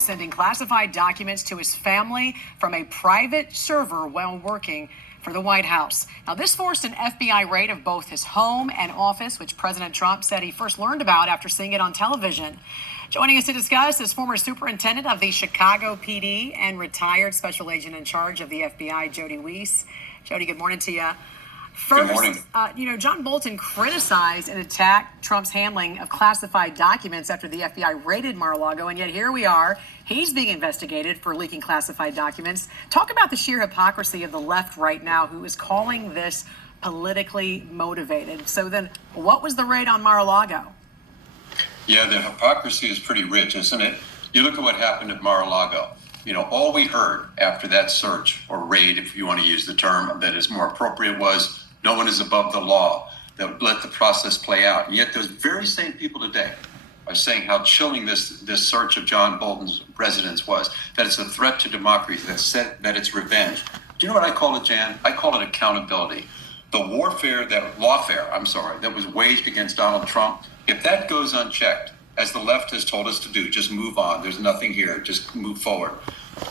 Sending classified documents to his family from a private server while working for the White House. Now, this forced an FBI raid of both his home and office, which President Trump said he first learned about after seeing it on television. Joining us to discuss is former superintendent of the Chicago PD and retired special agent in charge of the FBI, Jody Weiss. Jody, good morning to you. First, good morning. John Bolton criticized and attacked Trump's handling of classified documents after the FBI raided Mar-a-Lago, and yet here we are. He's being investigated for leaking classified documents. Talk about the sheer hypocrisy of the left right now, who is calling this politically motivated. So then, what was the raid on Mar-a-Lago? Yeah, the hypocrisy is pretty rich, isn't it? You look at what happened at Mar-a-Lago. All we heard after that search, or raid, if you want to use the term that is more appropriate, was no one is above the law, that let the process play out. And yet those very same people today are saying how chilling this search of John Bolton's residence was, that it's a threat to democracy, that it's revenge. Do you know what I call it, Jan? I call it accountability. The lawfare that was waged against Donald Trump, if that goes unchecked, as the left has told us to do, just move on. There's nothing here. Just move forward.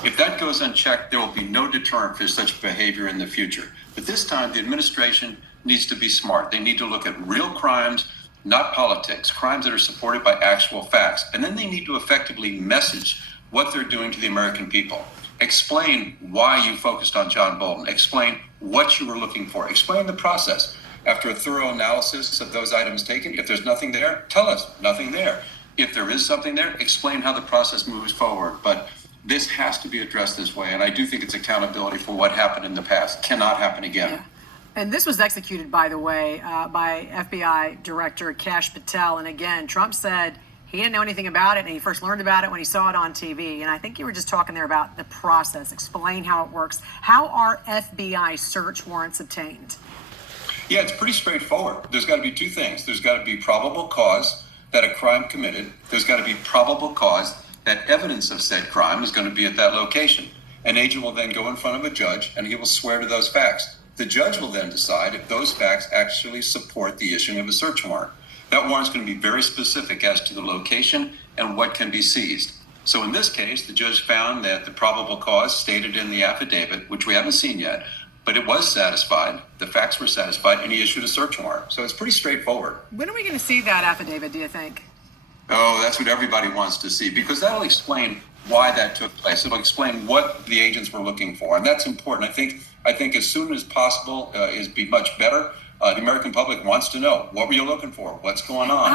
If that goes unchecked, there will be no deterrent for such behavior in the future. But this time, the administration needs to be smart. They need to look at real crimes, not politics, crimes that are supported by actual facts. And then they need to effectively message what they're doing to the American people. Explain why you focused on John Bolton. Explain what you were looking for. Explain the process. After a thorough analysis of those items taken, if there's nothing there, tell us nothing there. If there is something there, explain how the process moves forward. But this has to be addressed this way. And I do think it's accountability for what happened in the past. Cannot happen again. Yeah. And this was executed, by the way, by FBI Director Kash Patel. And again, Trump said he didn't know anything about it, and he first learned about it when he saw it on TV. And I think you were just talking there about the process. Explain how it works. How are FBI search warrants obtained? Yeah, it's pretty straightforward. There's got to be two things. There's got to be probable cause that a crime committed. There's got to be probable cause that evidence of said crime is going to be at that location. An agent will then go in front of a judge and he will swear to those facts. The judge will then decide if those facts actually support the issuing of a search warrant. That warrant is going to be very specific as to the location and what can be seized. So in this case, the judge found that the probable cause stated in the affidavit, which we haven't seen yet, but it was satisfied, the facts were satisfied, and he issued a search warrant. So it's pretty straightforward. When are we going to see that affidavit, do you think? Oh, that's what everybody wants to see, because that'll explain why that took place. It'll explain what the agents were looking for, and that's important. I think as soon as possible is be much better. The American public wants to know, what were you looking for? What's going on?